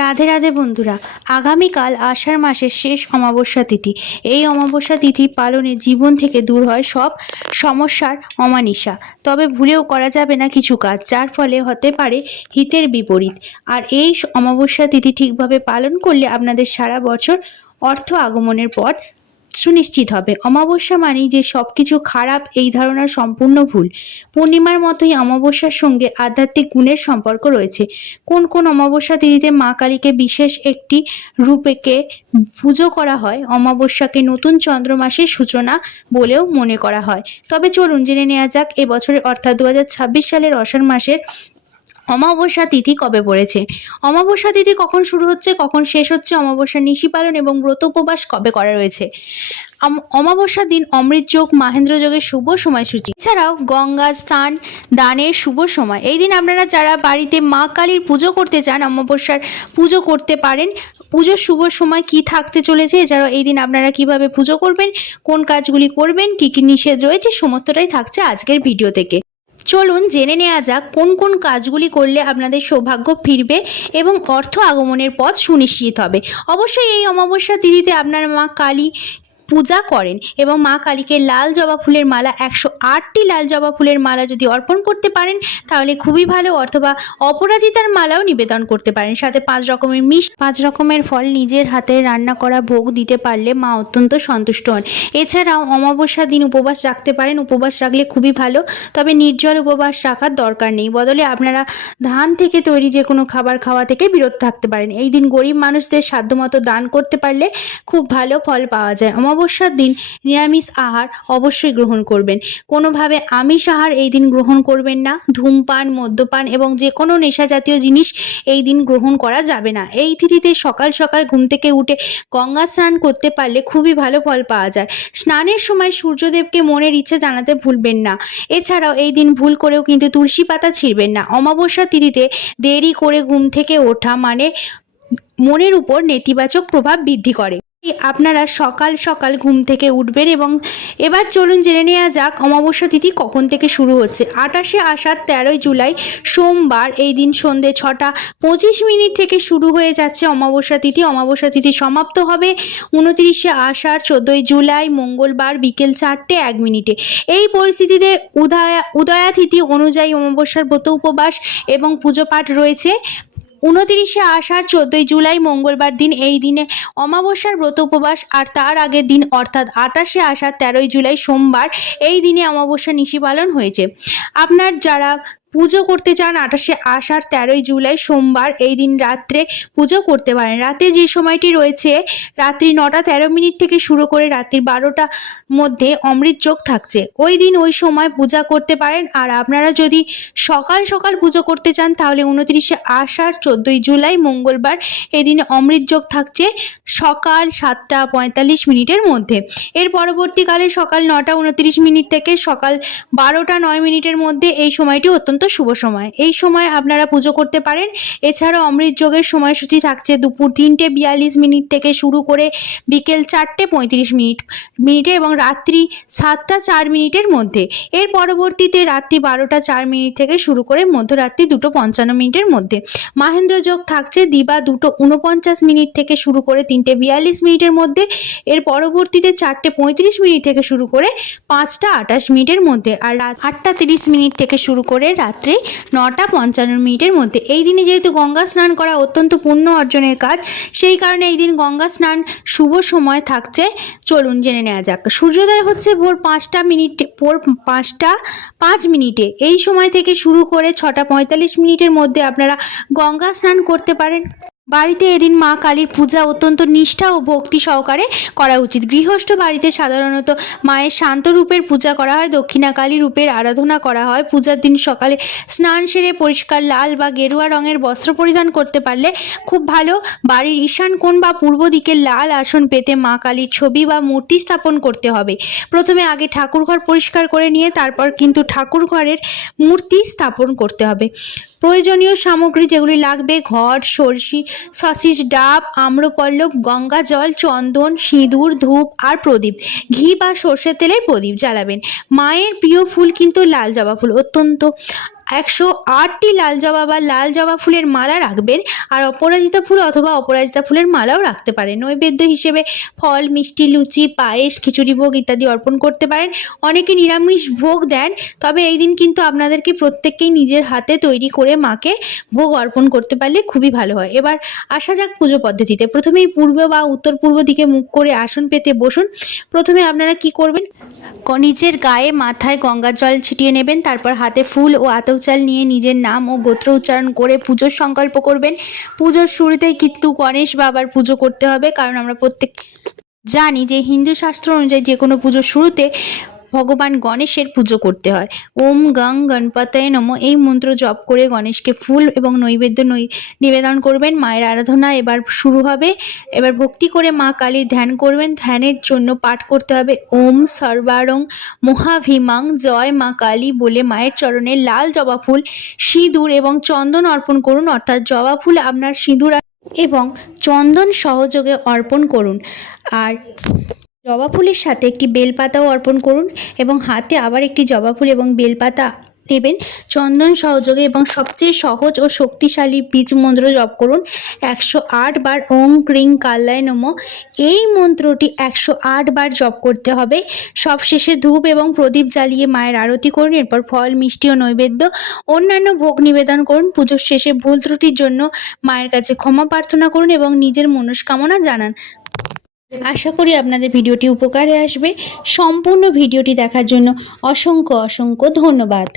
রাধে রাধে বন্ধুরা, আগামীকাল আষাঢ় মাসের শেষ অমাবস্যা তিথি। এই অমাবস্যা তিথি পালনে জীবন থেকে দূর হয় সব সমস্যার অমানিসা। তবে ভুলেও করা যাবে না কিছু কাজ, যার ফলে হতে পারে হিতের বিপরীত। আর এই অমাবস্যা তিথি ঠিকভাবে পালন করলে আপনাদের সারা বছর অর্থ আগমনের পথ সুনিশ্চিত হবে। অমাবস্যা মানেই যে সবকিছু খারাপ, এই ধারণা সম্পূর্ণ ভুল। পূর্ণিমার মতোই অমাবস্যার সঙ্গে আধ্যাত্মিক গুণের সম্পর্ক রয়েছে। কোন কোন অমাবস্যা তিথিতে মা কালীকে বিশেষ একটি রূপেকে পুজো করা হয়। অমাবস্যাকে নতুন চন্দ্রমাসের সূচনা বলেও মনে করা হয়। তবে চলুন জেনে নেওয়া যাক এবছরের অর্থাৎ 2026 সালের আষাঢ় মাসের অমাবস্যা তিথি কবে পড়েছে। অমাবস্যা তিথি কখন শুরু হচ্ছে, কখন শেষ হচ্ছে, অমাবস্যা নিশি পালন এবং ব্রত উপবাস কবে করা রয়েছে। অমাবস্যার দিন অমৃত যোগ, মাহেন্দ্র যোগের শুভ সময়সূচি, এছাড়াও গঙ্গা স্নান দানের শুভ সময়। এই দিন আপনারা যারা বাড়িতে মা কালীর পুজো করতে চান, অমাবস্যার পুজো করতে পারেন। পুজোর শুভ সময় কি থাকতে চলেছে, এছাড়াও এই দিন আপনারা কিভাবে পুজো করবেন, কোন কাজগুলি করবেন, কি কি নিষেধ রয়েছে, সমস্তটাই থাকছে আজকের ভিডিও থেকে। চলুন জেনে নেওয়া যাক কোন কোন কাজগুলি করলে আপনাদের সৌভাগ্য ফিরবে এবং অর্থ আগমনের পথ সুনিশ্চিত হবে। অবশ্যই এই অমাবস্যা তিথিতে আপনার মা কালী পূজা করেন এবং মা কালীকে লাল জবা ফুলের মালা 108টি লাল জবা ফুলের মালা যদি অর্পণ করতে পারেন তাহলে খুবই ভালো, অথবা অপরাজিতার মালাও নিবেদন করতে পারেন। সাথে 5 রকমের মিষ্টি, 5 রকমের ফল নিজের হাতে রান্না করা ভোগ দিতে পারলে মা অত্যন্ত সন্তুষ্ট হন। এছাড়াও অমাবস্যার দিন উপবাস রাখতে পারেন। উপবাস রাখলে খুবই ভালো, তবে নির্জল উপবাস রাখার দরকার নেই। বদলে আপনারা ধান থেকে তৈরি যে কোনো খাবার খাওয়া থেকে বিরত থাকতে পারেন। এই দিন গরিব মানুষদের সাধ্যমতো দান করতে পারলে খুব ভালো ফল পাওয়া যায়। অমাবস্যার দিন নিরামিষ আহার অবশ্যই গ্রহণ করবেন। কোনোভাবে আমিষ আহার এই দিন গ্রহণ করবেন না। ধূমপান, মদ্যপান এবং যে কোনো নেশা জাতীয় জিনিস এই দিন গ্রহণ করা যাবে না। এই তিথিতে সকাল সকাল ঘুম থেকে উঠে গঙ্গা স্নান করতে পারলে খুবই ভালো ফল পাওয়া যায়। স্নানের সময় সূর্যদেবকে মনের ইচ্ছে জানাতে ভুলবেন না। এছাড়াও এই দিন ভুল করেও কিন্তু তুলসী পাতা ছিঁড়বেন না। অমাবস্যা তিথিতে দেরি করে ঘুম থেকে ওঠা মানে মনের উপর নেতিবাচক প্রভাব বৃদ্ধি করে। আপনারা সকাল সকাল ঘুম থেকে উঠবেন। এবং এবার চলুন জেনে নেওয়া যাক অমাবস্যা তিথি কখন থেকে শুরু হচ্ছে। 28শে আষাঢ় 13ই জুলাই সোমবার এই দিন সন্ধ্যে 6টা 25 মিনিট থেকে শুরু হয়ে যাচ্ছে অমাবস্যা তিথি। অমাবস্যা তিথি সমাপ্ত হবে 29শে আষাঢ় 14ই জুলাই মঙ্গলবার বিকেল 4টে 1 মিনিটে। এই পরিস্থিতিতে উদয়া তিথি অনুযায়ী অমাবস্যার ব্রত উপবাস এবং পুজো পাঠ রয়েছে। 29শে আষাঢ় 14ই জুলাই মঙ্গলবার দিন এই দিনে অমাবস্যার ব্রত উপবাস, আর তার আগের দিন অর্থাৎ 28শে আষাঢ় 13ই জুলাই সোমবার এই দিনে অমাবস্যা নিশি পালন হয়েছে। আপনার যারা পুজো করতে চান 28শে আষাঢ় 13ই জুলাই সোমবার এই দিন রাত্রে পুজো করতে পারেন। রাতে যে সময়টি রয়েছে রাত্রি 9টা 13 মিনিট থেকে শুরু করে রাত্রি 12টার মধ্যে অমৃত যোগ থাকছে। ওই দিন ওই সময় পূজা করতে পারেন। আর আপনারা যদি সকাল সকাল পুজো করতে চান তাহলে 29শে আষাঢ় 14ই জুলাই মঙ্গলবার এই দিনে অমৃত যোগ থাকছে সকাল 7টা 45 মিনিটের মধ্যে। এর পরবর্তীকালে সকাল 9টা 29 মিনিট থেকে সকাল 12টা 9 মিনিটের মধ্যে এই সময়টি অত্যন্ত শুভ সময়। এই সময় আপনারা পুজো করতে পারেন। এছাড়াও অমৃত যোগের সময়সূচি থাকছে দুপুর 3টে 42 মিনিট থেকে শুরু করে বিকেল 4টে 35 মিনিটে এবং রাত্রি 7টা 4 মিনিটের মধ্যে। এর পরবর্তীতে রাত্রি 12টা 4 মিনিট থেকে শুরু করে মধ্যরাত্রি 2টো 55 মিনিটের মধ্যে। মাহেন্দ্র যোগ থাকছে দিবা 2টো 49 মিনিট থেকে শুরু করে 3টে 42 মিনিটের মধ্যে। এর পরবর্তীতে 4টে 35 মিনিট থেকে শুরু করে 5টা 28 মিনিটের মধ্যে। আর রাত 8টা 30 মিনিট থেকে শুরু করে রাত্রি 9টা 55 মিনিটের মধ্যে। এই দিনে যেহেতু গঙ্গা স্নান করা অত্যন্ত পুণ্য অর্জনের কাজ, সেই কারণে এই দিন গঙ্গা স্নান শুভ সময় থাকছে। চলুন জেনে নেওয়া যাক। সূর্যোদয় হচ্ছে ভোর 5টা 5 মিনিটে। এই সময় থেকে শুরু করে 6টা 45 মিনিটের মধ্যে আপনারা গঙ্গা স্নান করতে পারেন। বাড়িতে এদিন মা কালীর পূজা অত্যন্ত নিষ্ঠা ও ভক্তি সহকারে করা উচিত। গৃহস্থ বাড়িতে সাধারণত মায়ের শান্ত রূপের পূজা করা হয়, দক্ষিণা কালী রূপের আরাধনা করা হয়। পূজার দিন সকালে স্নান সেরে পরিষ্কার লাল বা গেরুয়া রঙের বস্ত্র পরিধান করতে পারলে খুব ভালো। বাড়ির ঈশান কোণ বা পূর্ব দিকে লাল আসন পেতে মা কালীর ছবি বা মূর্তি স্থাপন করতে হবে। প্রথমে আগে ঠাকুরঘর পরিষ্কার করে নিয়ে তারপর কিন্তু ঠাকুরঘরের মূর্তি স্থাপন করতে হবে। প্রয়োজনীয় সামগ্রী যেগুলি লাগবে: ঘট, সসিস, ডাব, আম্রপল্লব, গঙ্গা জল, চন্দন, সিঁদুর, ধূপ আর প্রদীপ। ঘি বা সর্ষের তেলের প্রদীপ জ্বালাবেন। মায়ের প্রিয় ফুল কিন্তু লাল জবা ফুল। অত্যন্ত 108টি লাল জবা বা লাল জবা ফুলের মালা রাখবেন। আর অপরাজিতা ফুল অথবা অপরাজিতা ফুলের মালাও রাখতে পারেন। নৈবেদ্য হিসেবে ফল, মিষ্টি, লুচি, পায়েস, খিচুড়ি ভোগ ইত্যাদি অর্পণ করতে পারেন। অনেকে নিরামিষ ভোগ দেন, তবে এই দিন কিন্তু আপনাদেরকে প্রত্যেককেই নিজের হাতে তৈরি করে মাকে ভোগ অর্পণ করতে পারলে খুবই ভালো হয়। এবার আসা যাক পুজো পদ্ধতিতে। প্রথমেই পূর্ব বা উত্তর পূর্ব দিকে মুখ করে আসন পেতে বসুন। প্রথমে আপনারা কি করবেন, নিজের গায়ে মাথায় গঙ্গার জল ছিটিয়ে নেবেন। তারপর হাতে ফুল ও আতপ চাল নিয়ে নিজের নাম ও গোত্র উচ্চারণ করে পুজোর সংকল্প করবেন। পুজোর শুরুতেই কিন্তু গণেশ বাবার পুজো করতে হবে, কারণ আমরা প্রত্যেক জানি যে হিন্দু শাস্ত্র অনুযায়ী যে কোনো পুজোর শুরুতে ভগবান গণেশের পুজো করতে হয়। ওম গং গণপতয়ে নমঃ এই মন্ত্র জপ করে গণেশকে ফুল এবং নৈবেদ্য নিবেদন করবেন। মায়ের আরাধনা এবার শুরু হবে। এবার ভক্তি করে মা কালীর ধ্যান করবেন। ধ্যানের জন্য পাঠ করতে হবে ওম সর্বারং মহাভীমাং জয় মা কালী বলে মায়ের চরণে লাল জবা ফুল, সিঁদুর এবং চন্দন অর্পণ করুন। অর্থাৎ জবা ফুল আপনার সিঁদুর এবং চন্দন সহযোগে অর্পণ করুন। আর জবা ফুলের সাথে একটি বেলপাতাও অর্পণ করুন এবং হাতে আবার একটি জবা ফুল এবং বেলপাতা নেবেন চন্দন সহযোগে, এবং সবচেয়ে সহজ ও শক্তিশালী বীজ মন্ত্র জপ করুন 108 বার ওং ক্রিং কালায় নমঃ। এই মন্ত্রটি 108 বার জপ করতে হবে। সবশেষে ধূপ এবং প্রদীপ জ্বালিয়ে মায়ের আরতি করুন। এরপর ফল, মিষ্টি ও নৈবেদ্য অন্যান্য ভোগ নিবেদন করুন। পুজোর শেষে ভুল ত্রুটির জন্য মায়ের কাছে ক্ষমা প্রার্থনা করুন এবং নিজের মনস্কামনা জানান। আশা করি আপনাদের ভিডিওটি উপকারে আসবে। সম্পূর্ণ ভিডিওটি দেখার জন্য অসংখ্য অসংখ্য ধন্যবাদ।